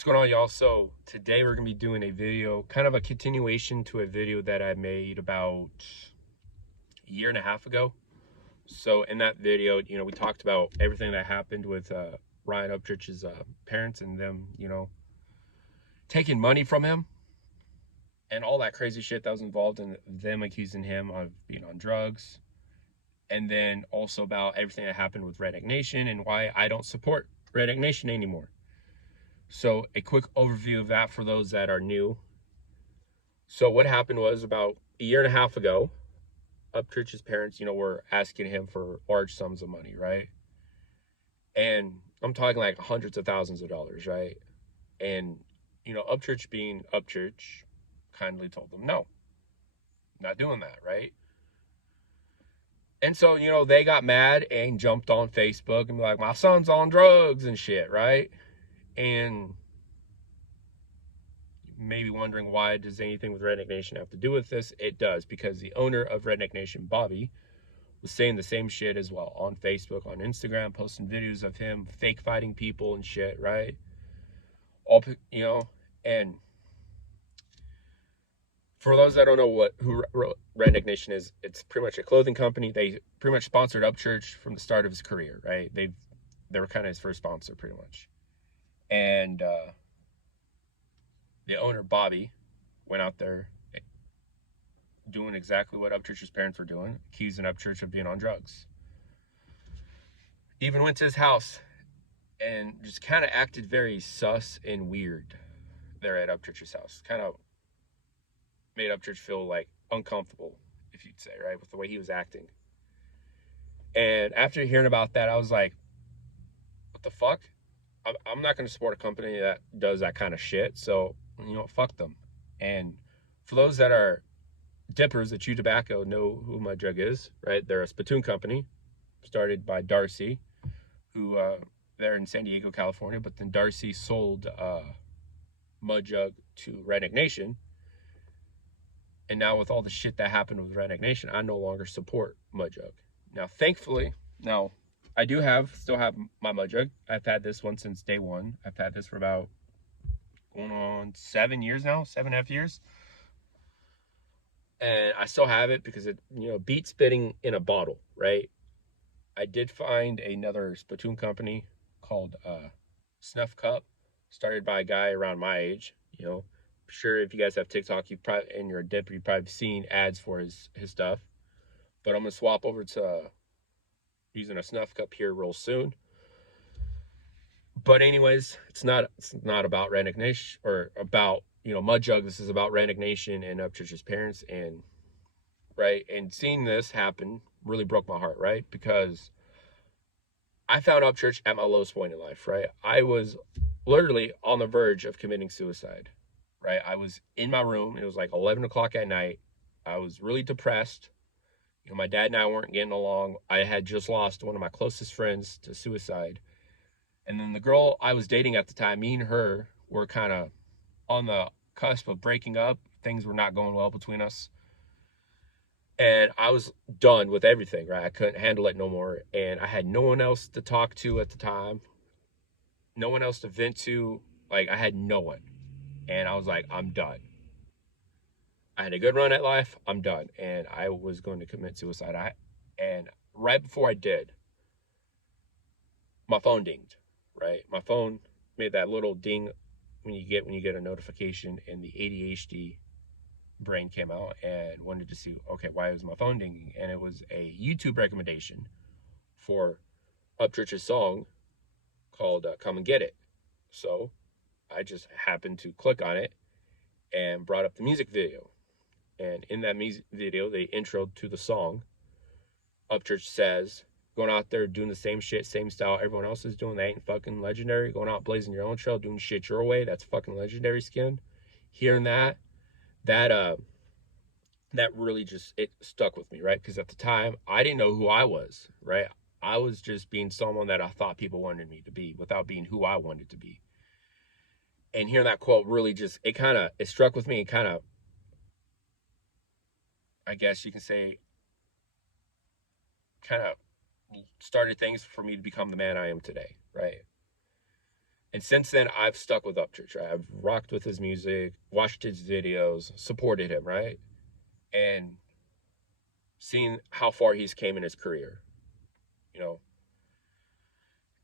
What's going on, y'all? So today we're gonna be doing a video, kind of a continuation to a video that I made about a year and a half ago. So in that video, we talked about everything that happened with Ryan Upchurch's parents and them, taking money from him and all that crazy shit that was involved in them accusing him of being on drugs. And then also about everything that happened with Redneck Nation and why I don't support Redneck Nation anymore. So a quick overview of that for those that are new. So what happened was about a year and a half ago, Upchurch's parents, were asking him for large sums of money, right? And I'm talking like hundreds of thousands of dollars, right? And, Upchurch being Upchurch kindly told them, no, not doing that, right? And so, they got mad and jumped on Facebook and be like, my son's on drugs and shit, right? And maybe wondering why does anything with Redneck Nation have to do with this? It does, because the owner of Redneck Nation, Bobby, was saying the same shit as well on Facebook, on Instagram, posting videos of him fake fighting people and shit, right? All, and for those that don't know who Redneck Nation is, it's pretty much a clothing company. They pretty much sponsored Upchurch from the start of his career, right? They were kind of his first sponsor, pretty much. And the owner, Bobby, went out there doing exactly what Upchurch's parents were doing, accusing Upchurch of being on drugs. Even went to his house and just kind of acted very sus and weird there at Upchurch's house. Kind of made Upchurch feel like uncomfortable, if you'd say, right, with the way he was acting. And after hearing about that, I was like, what the fuck? I'm not going to support a company that does that kind of shit. So, fuck them. And for those that are dippers that chew tobacco, know who Mud Jug is, right? They're a spittoon company started by Darcy, who they're in San Diego, California. But then Darcy sold Mud Jug to Redneck Nation. And now with all the shit that happened with Redneck Nation, I no longer support Mud Jug. Now, thankfully, I still have my Mud Jug. I've had this one since day one. I've had this for about going on 7 years now, 7.5 years. And I still have it because it, beats spitting in a bottle, right? I did find another spittoon company called Snuff Cup, started by a guy around my age. I'm sure if you guys have TikTok, and you're a dipper, you've probably seen ads for his stuff. But I'm gonna swap over to using a Snuff Cup here real soon. But anyways, it's not about Redneck Nation or about Mud Jug. This is about Redneck Nation and Upchurch's parents, and right, and seeing this happen really broke my heart, right? Because I found Upchurch at my lowest point in life, right? I was literally on the verge of committing suicide, right? I was in my room. It was like 11 o'clock at night. I was really depressed. My dad and I weren't getting along. I had just lost one of my closest friends to suicide. And then the girl I was dating at the time, me and her were kind of on the cusp of breaking up. Things were not going well between us. And I was done with everything, right? I couldn't handle it no more. And I had no one else to talk to at the time. No one else to vent to. Like, I had no one. And I was like, I'm done. I had a good run at life. I'm done. And I was going to commit suicide. And right before I did, my phone dinged, right? My phone made that little ding when you get a notification, and the ADHD brain came out and wanted to see, okay, why was my phone dinging? And it was a YouTube recommendation for Upchurch's song called Come and Get It. So I just happened to click on it and brought up the music video. And in that music video, they introed to the song. Upchurch says, going out there doing the same shit, same style everyone else is doing, that ain't fucking legendary. Going out blazing your own trail, doing shit your way, that's fucking legendary, skin. Hearing that really just, it stuck with me, right? Because at the time, I didn't know who I was, right? I was just being someone that I thought people wanted me to be without being who I wanted to be. And hearing that quote really just, it struck with me and kind of, I guess you can say, kind of started things for me to become the man I am today, right? And since then, I've stuck with Upchurch. Right? I've rocked with his music, watched his videos, supported him, right? And seen how far he's came in his career, you know.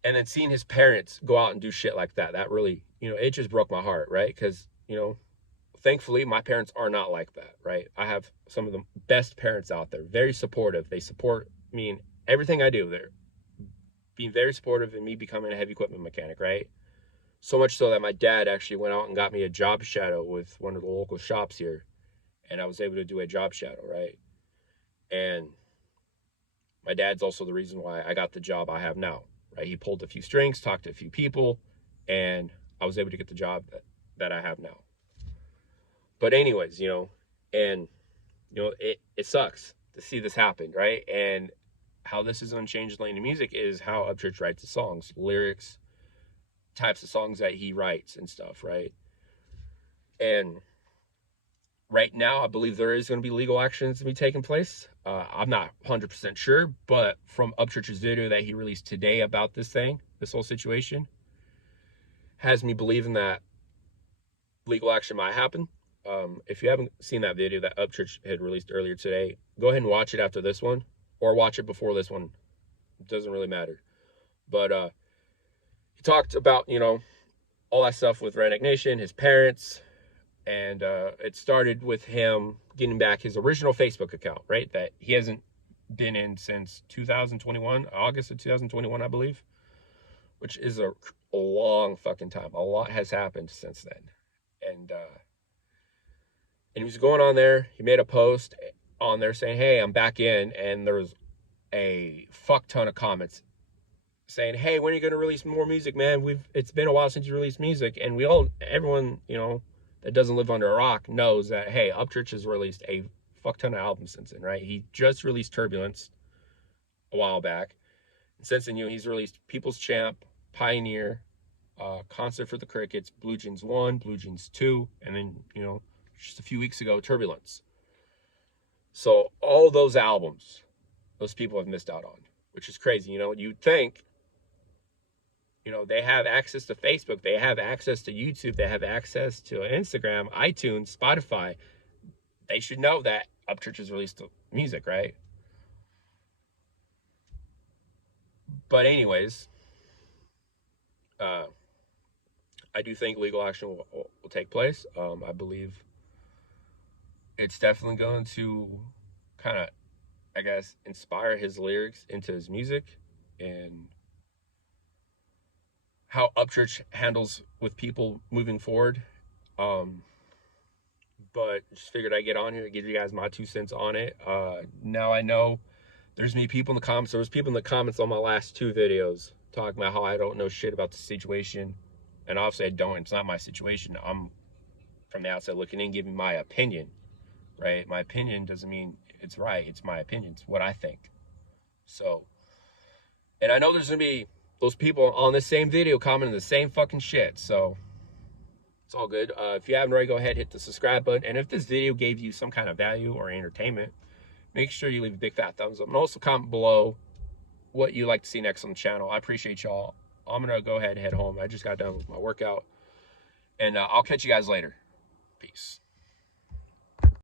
And then seeing his parents go out and do shit like that, that really, it just broke my heart, right? Because, thankfully, my parents are not like that, right? I have some of the best parents out there, very supportive. They support me in everything I do. They're being very supportive in me becoming a heavy equipment mechanic, right? So much so that my dad actually went out and got me a job shadow with one of the local shops here, and I was able to do a job shadow, right? And my dad's also the reason why I got the job I have now, right? He pulled a few strings, talked to a few people, and I was able to get the job that I have now. But anyways, and it sucks to see this happen, right? And how this is unchanged lane in music is how Upchurch writes the songs, lyrics, types of songs that he writes and stuff, right? And right now, I believe there is going to be legal actions to be taking place. I'm not 100% sure, but from Upchurch's video that he released today about this thing, this whole situation, has me believing that legal action might happen. If you haven't seen that video that Upchurch had released earlier today, go ahead and watch it after this one, or watch it before this one. It doesn't really matter. But he talked about, all that stuff with Redneck Nation, his parents, and it started with him getting back his original Facebook account, right? That he hasn't been in since 2021, August of 2021, I believe, which is a long fucking time. A lot has happened since then. And he was going on there. He made a post on there saying, "Hey, I'm back in," and there was a fuck ton of comments saying, "Hey, when are you going to release more music, man? It's been a while since you released music." And everyone, that doesn't live under a rock knows that, hey, Upchurch has released a fuck ton of albums since then, right? He just released Turbulence a while back. And since then, he's released People's Champ, Pioneer, Concert for the Crickets, Blue Jeans 1, Blue Jeans 2, and then, just a few weeks ago, Turbulence. So all those albums, those people have missed out on, which is crazy. You'd think, they have access to Facebook, they have access to YouTube, they have access to Instagram, iTunes, Spotify. They should know that Upchurch has released music, right? But anyways, I do think legal action will take place. I believe it's definitely going to kind of, I guess, inspire his lyrics into his music and how Upchurch handles with people moving forward. But just figured I'd get on here to give you guys my 2 cents on it. Now I know there's people in the comments. There was people in the comments on my last 2 videos talking about how I don't know shit about the situation. And obviously I don't. It's not my situation. I'm from the outside looking in, giving my opinion, right? My opinion doesn't mean it's right. It's my opinion. It's what I think. So, and I know there's going to be those people on this same video commenting the same fucking shit. So it's all good. If you haven't already, go ahead, hit the subscribe button. And if this video gave you some kind of value or entertainment, make sure you leave a big fat thumbs up. And also comment below what you'd like to see next on the channel. I appreciate y'all. I'm going to go ahead and head home. I just got done with my workout. And I'll catch you guys later. Peace.